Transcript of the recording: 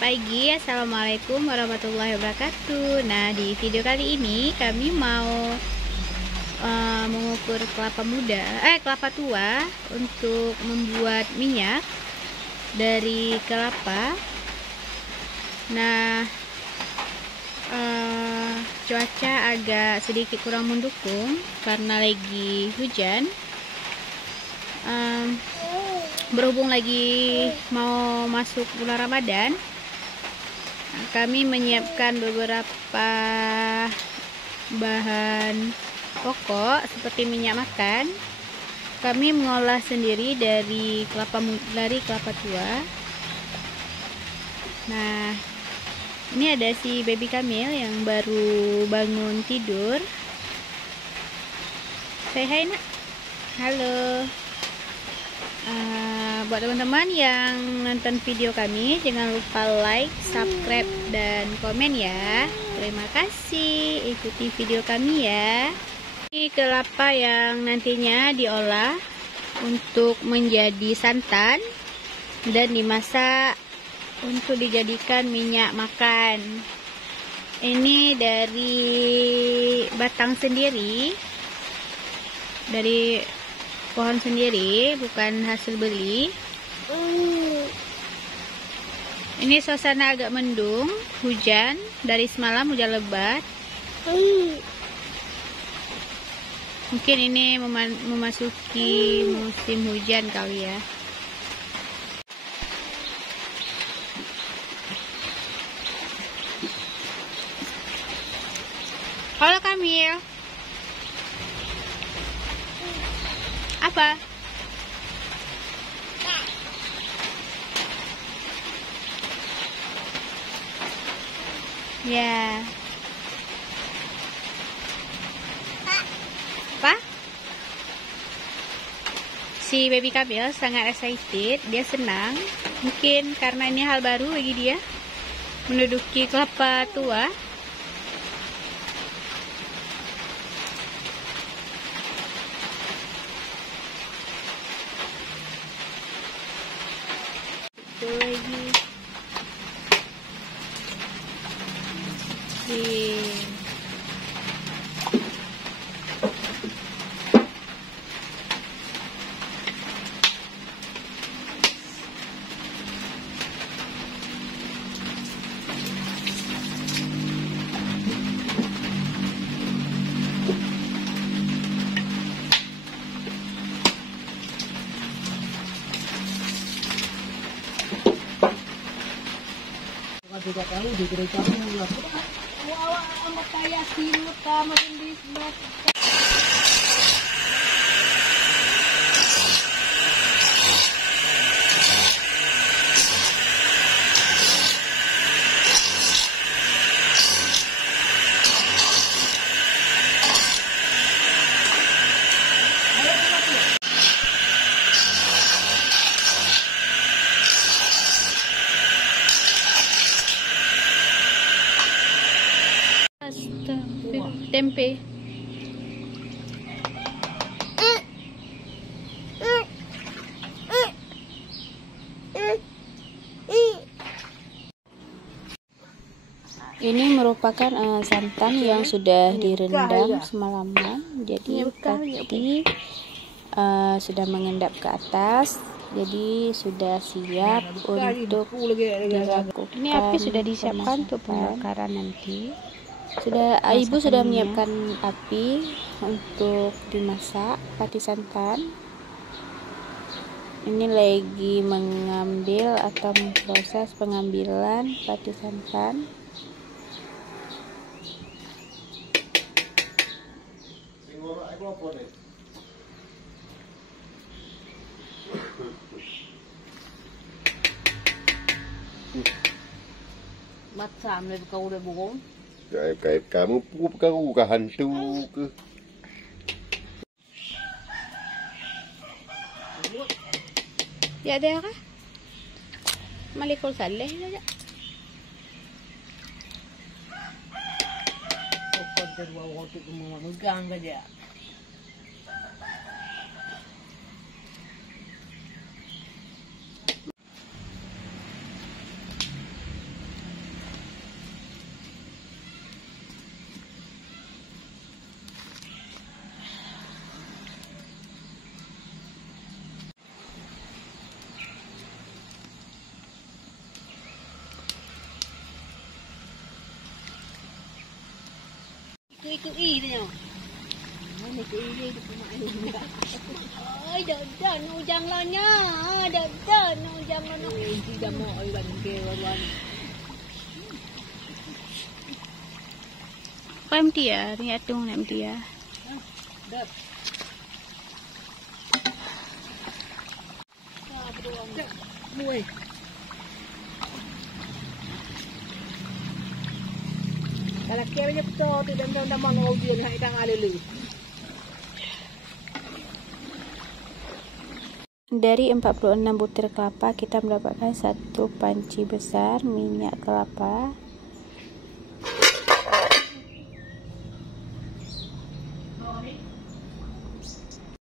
pagi, assalamualaikum warahmatullahi wabarakatuh. Nah, di video kali ini kami mau mengukur kelapa tua untuk membuat minyak dari kelapa. Nah, cuaca agak sedikit kurang mendukung karena lagi hujan. Berhubung lagi mau masuk bulan Ramadan, kami menyiapkan beberapa bahan pokok seperti minyak makan. Kami mengolah sendiri dari kelapa tua. Nah, ini ada si baby Kamil yang baru bangun tidur. Say hi, nak. Halo. Buat teman-teman yang nonton video kami, jangan lupa like, subscribe, dan komen ya. Terima kasih, ikuti video kami ya. Ini kelapa yang nantinya diolah untuk menjadi santan dan dimasak untuk dijadikan minyak makan. Ini dari batang sendiri, dari pohon sendiri, bukan hasil beli. Ini suasana agak mendung, hujan dari semalam, hujan lebat. Mungkin ini memasuki musim hujan kali ya. Halo Kamil. Apa? Ya. Apa? Si baby Kamil sangat excited, dia senang. Mungkin karena ini hal baru bagi dia menduduki kelapa tua. Juga tahu di gereja mula. Wah, amat kaya silut sama sendiri. Tempe. Ini merupakan santan yang sudah direndam semalaman. Jadi tadi sudah mengendap ke atas. Jadi sudah siap untuk dilakukan. Ini api sudah disiapkan untuk pembakaran nanti. Ibu sudah menyiapkan api untuk dimasak pati santan. Ini lagi mengambil atau memproses pengambilan pati santan. Mắt xàm lên câu đây bố. Kamu kau hantu ke? Ya ada kah? Malikul saleh aja. Kau terbawa waktu kemana megang aja. ikut dia. Mana ke ini dia punya air. Ai dah ujang lanya. Dah ujang lanya. Ini dah mau air bangke wan. Em tia, ni atung em tia. Dah. Muai. Kalau kira betul tu dan mau ngaudian hai tang alelu. Dari 46 butir kelapa kita mendapatkan 1 panci besar minyak kelapa.